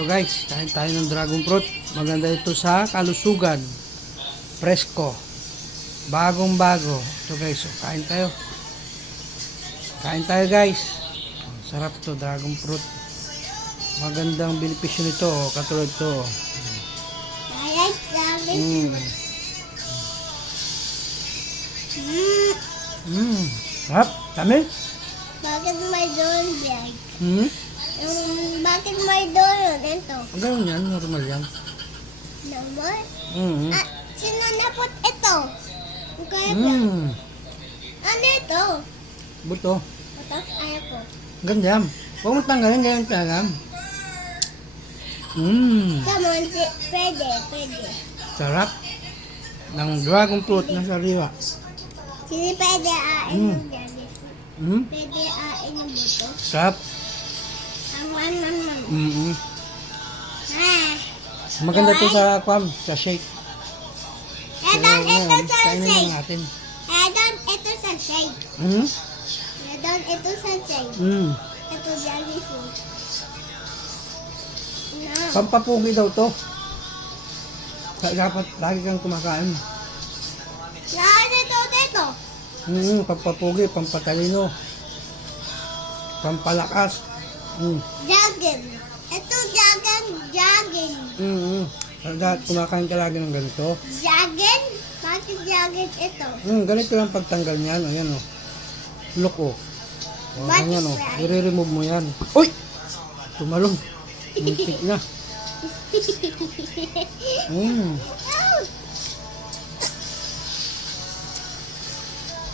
So guys, kain tayo ng dragon fruit. Maganda ito sa kalusugan. Presko. Bagong bago. So guys, so kain tayo. Kain tayo guys. Sarap to, dragon fruit. Magandang benepisyo nito, katulad to. Sarap, dami. Bakit may doon, Biyag? Bakit may doon? Ito. Ganun yan, normal yan. Normal? Mm. Sino napot ito? Kaya Biyag? Ano ito? Buto. Ito? Ayaw ko. Ganda. Huwag mo tanggalin, ganyan talaga. Come on, pwede. Sarap. Ng dragon fruit na sariwa. Sino pwede ain yung jelly? Pwede ain yung buto? Sarap. Ang Maganda to sa sa shake. Ito sa Kainin lang shake. natin. Ito sa shake. Ito sa shake. Ito jelly fruit. Pampapugi daw to. Dapat lagi kang kumakain. Dito. Pampapugi, pampatalino. Pampalakas. Jagged. Ito jagged. Dapat kumakain ka lagi ng ganito. Jagged? Bakit jagged ito? Ganito yung pagtanggal niyan. Ayan o. Look o. Ganyan o. I-remove mo yan. Uy! Tumalong. Muntik na.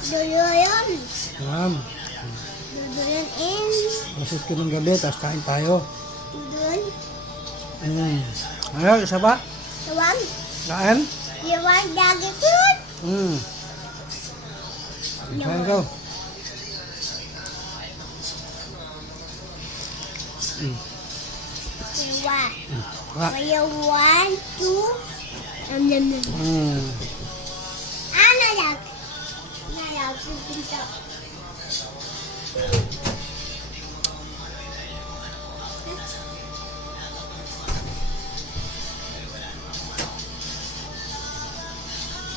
Dulo yun. Dulo yun in. Masit ko ng gabi, tapos kain tayo. Dulo. Ano, isa pa? Iwan. Kain? Iwan jagged fruit. Kain ka. Iwan. Kaya 1, 2. Ano yan? Pupunta.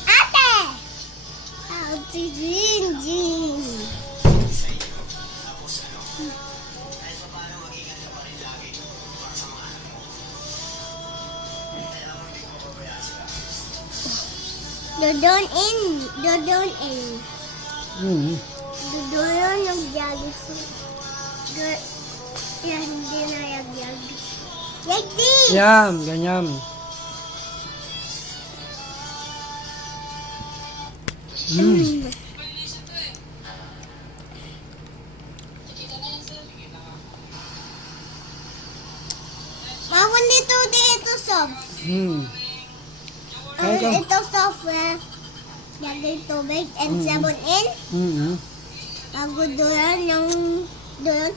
Ate! Si Jinjin. Dodon in. Dodon yung jelly fruit. Yan, hindi na yag-yag. Yagdi! Yam, ganyan. Mawon dito soft. Ito soft lagay tubig and sabon in. Bago doon yung doon.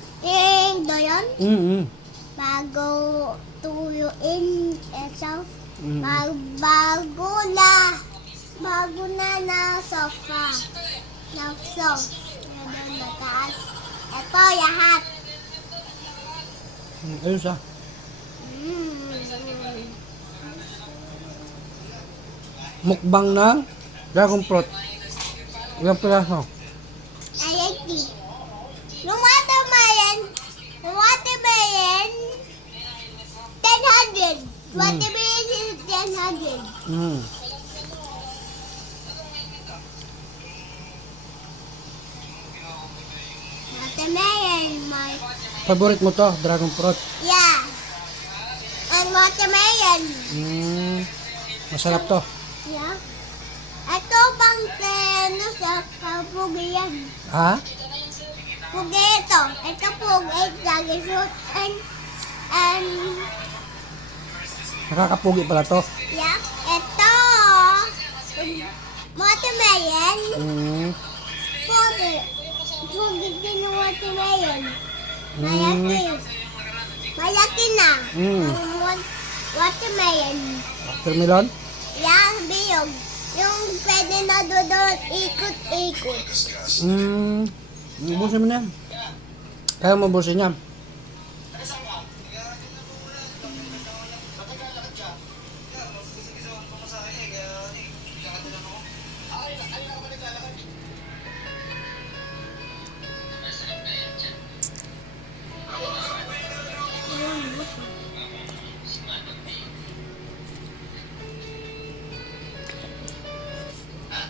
Bago tuyuin soft. Bago na sofa. Na soft. Doon na taas. Ito lahat. Ayun siya. Mukbang ng dragon fruit. Ilang piraso? Ayati. Yung watermelon, 1000. Watermelon is 1000. Watermelon, my... Favorite mo to, dragon fruit. Yeah. And watermelon. Masarap to. Yeah. Ito pang teno sa pugi yan. Ha? Pugi ito. Ito pugi, dragon fruit, and Nakakapugi pala to. yeah. Ito, watermelon. Pugi din yung watermelon. Malaki na. Watermelon. Watermelon? Yeah, biyog. Yung pwede na doon ikot-ikot. Ubusin mo na yan. Kaya mo ubusin yan. At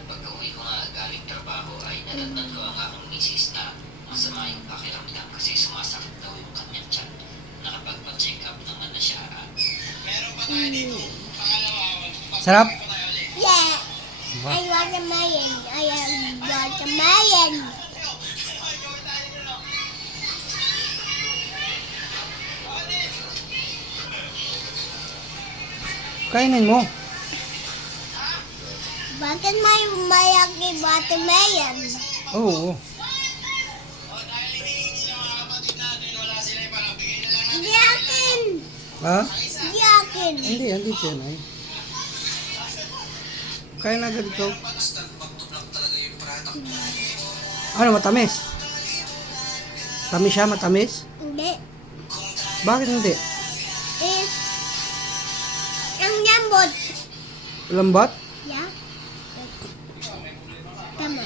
pagka-uwi ko nga galing trabaho ay nadatnan ko ang aking misis na masama yung pakiramdam kasi sumasakit daw yung kanyang tiyan. Nakapagpa-check up naman na siya at Sarap? Yeah. I watermelon. I am watermelon. Kainin mo. Bakit may malaki watermelon? Oo. Hindi akin. Ha? Hindi akin. Hindi, andito yan ay. Kain na agad ikaw. Ano, matamis? Tamis siya, matamis? Hindi. Bakit hindi? Eh, ang lambot. Lambat? Yeah. Tama.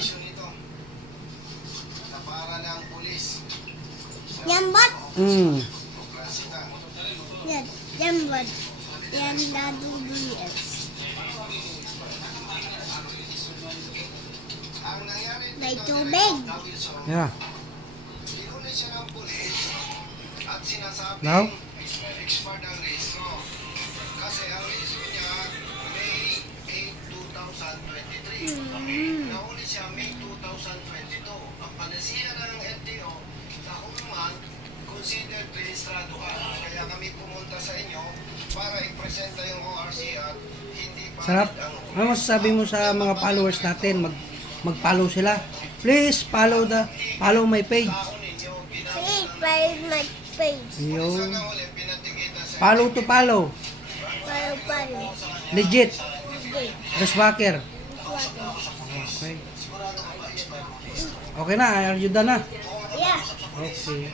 Lambot. Yan. Lambot. Yan daduduyas. May tubig. Yeah. Now? Expired ang rehistro. Kasi ang rehistro niya, May 8, 2023. Nahuli siya May 2022. Ang panasiya na ng LTO, sa kulungan, considered rehistrado ka. Kaya kami pumunta sa inyo para i-presenta yung ORC at hindi pa Sarap. Ano masasabi mo sa mga followers natin? Mag-follow sila. Please follow my page. Please buy my page. Yo. Follow to follow. Palo. Legit. Hindi. Reswacker. Okay. Okay na, are you done na? Yeah. Okay.